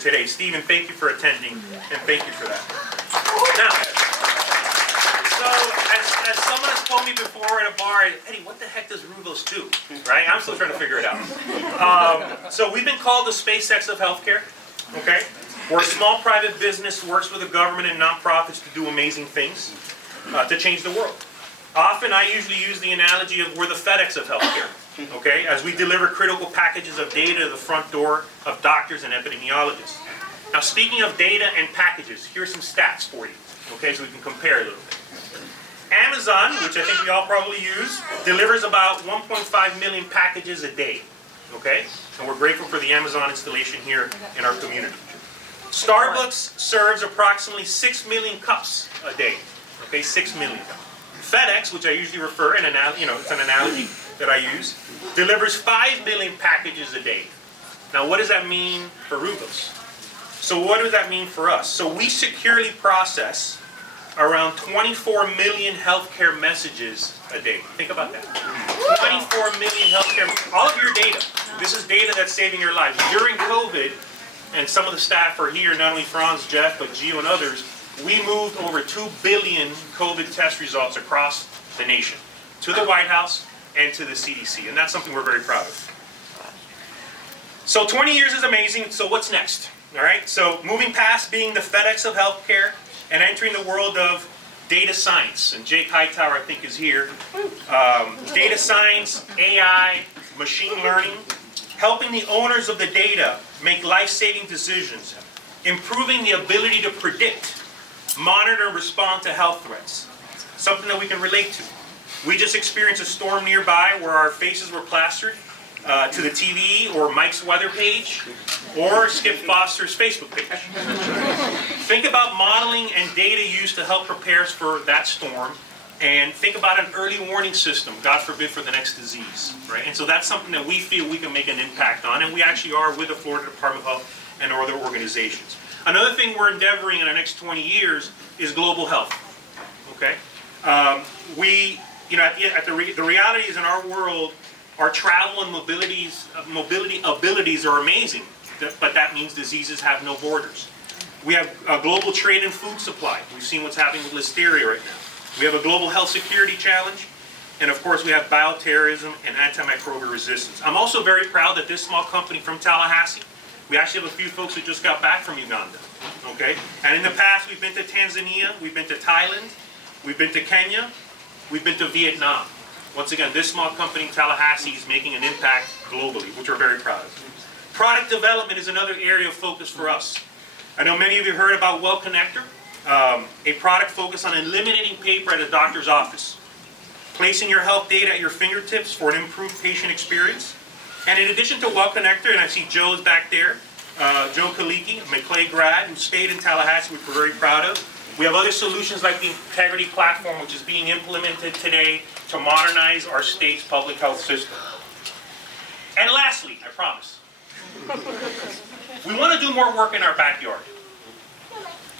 today. Stephen, thank you for attending, and thank you for that. Now, so as someone has told me before at a bar, Eddie, what the heck does Ruvos do? Right? I'm still trying to figure it out. So we've been called the SpaceX of healthcare. Okay? We're a small private business who works with the government and nonprofits to do amazing things to change the world. Often I usually use the analogy of we're the FedEx of healthcare. Okay, as we deliver critical packages of data to the front door of doctors and epidemiologists. Now, speaking of data and packages, here's some stats for you, okay, so we can compare a little bit. Amazon, which I think we all probably use, delivers about 1.5 million packages a day, okay, and we're grateful for the Amazon installation here in our community. Starbucks serves approximately 6 million cups a day, okay, 6 million. FedEx, which I usually refer, it's an analogy that I use, delivers 5 million packages a day. Now, what does that mean for Ruvos? So what does that mean for us? So we securely process around 24 million healthcare messages a day. Think about that. 24 million healthcare, all of your data. This is data that's saving your lives. During COVID, and some of the staff are here, not only Franz, Jeff, but Gio and others, we moved over 2 billion COVID test results across the nation to the White House and to the CDC, and that's something we're very proud of. So 20 years is amazing, so what's next? All right, so moving past being the FedEx of healthcare and entering the world of data science, and Jake Hightower I think is here. Data science, AI, machine learning, helping the owners of the data make life-saving decisions, improving the ability to predict, monitor, and respond to health threats, something that we can relate to. We just experienced a storm nearby where our faces were plastered to the TV or Mike's weather page or Skip Foster's Facebook page. Think about modeling and data used to help prepare us for that storm, and think about an early warning system, God forbid, for the next disease. Right? And so that's something that we feel we can make an impact on, and we actually are with the Florida Department of Health and other organizations. Another thing we're endeavoring in the next 20 years is global health. Okay? The reality is in our world, our travel and mobility abilities are amazing, but that means diseases have no borders. We have a global trade in food supply. We've seen what's happening with listeria right now. We have a global health security challenge, and of course we have bioterrorism and antimicrobial resistance. I'm also very proud that this small company from Tallahassee, we actually have a few folks who just got back from Uganda, okay? And in the past we've been to Tanzania, we've been to Thailand, we've been to Kenya, we've been to Vietnam. Once again, this small company in Tallahassee is making an impact globally, which we're very proud of. Product development is another area of focus for us. I know many of you heard about Well Connector, a product focused on eliminating paper at a doctor's office, placing your health data at your fingertips for an improved patient experience. And in addition to Well Connector, and I see Joe's back there, Joe Kaliki, McClay grad, who stayed in Tallahassee, which we're very proud of. We have other solutions like the Integrity Platform, which is being implemented today to modernize our state's public health system. And lastly, I promise, we want to do more work in our backyard.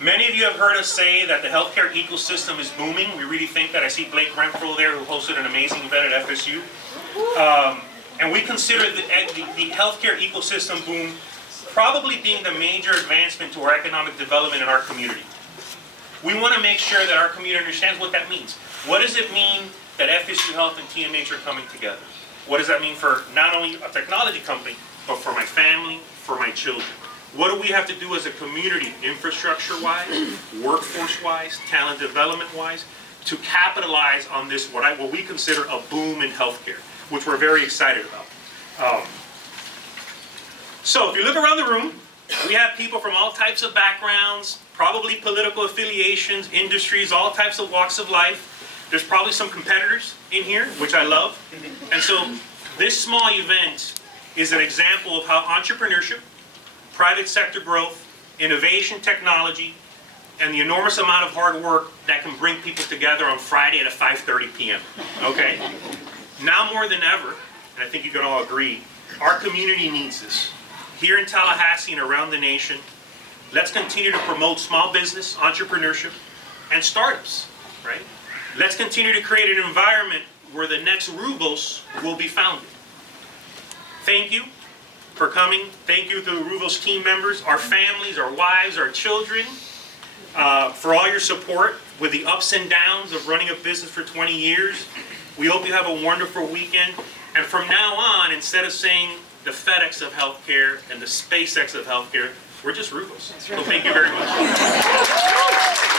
Many of you have heard us say that the healthcare ecosystem is booming. We really think that. I see Blake Renfro there, who hosted an amazing event at FSU. And we consider the healthcare ecosystem boom probably being the major advancement to our economic development in our community. We want to make sure that our community understands what that means. What does it mean that FSU Health and TMH are coming together? What does that mean for not only a technology company, but for my family, for my children? What do we have to do as a community, infrastructure-wise, workforce-wise, talent development-wise, to capitalize on this, what we consider a boom in healthcare, which we're very excited about. So if you look around the room, we have people from all types of backgrounds, probably political affiliations, industries, all types of walks of life. There's probably some competitors in here, which I love. And so this small event is an example of how entrepreneurship, private sector growth, innovation, technology, and the enormous amount of hard work that can bring people together on Friday at 5:30 p.m. Okay? Now more than ever, and I think you can all agree, our community needs this. Here in Tallahassee and around the nation, let's continue to promote small business, entrepreneurship, and startups, right? Let's continue to create an environment where the next Ruvos will be founded. Thank you. for coming. Thank you to the Ruvos team members, our families, our wives, our children, for all your support with the ups and downs of running a business for 20 years. We hope you have a wonderful weekend. And from now on, instead of saying the FedEx of healthcare and the SpaceX of healthcare, we're just Ruvos. So thank you very much.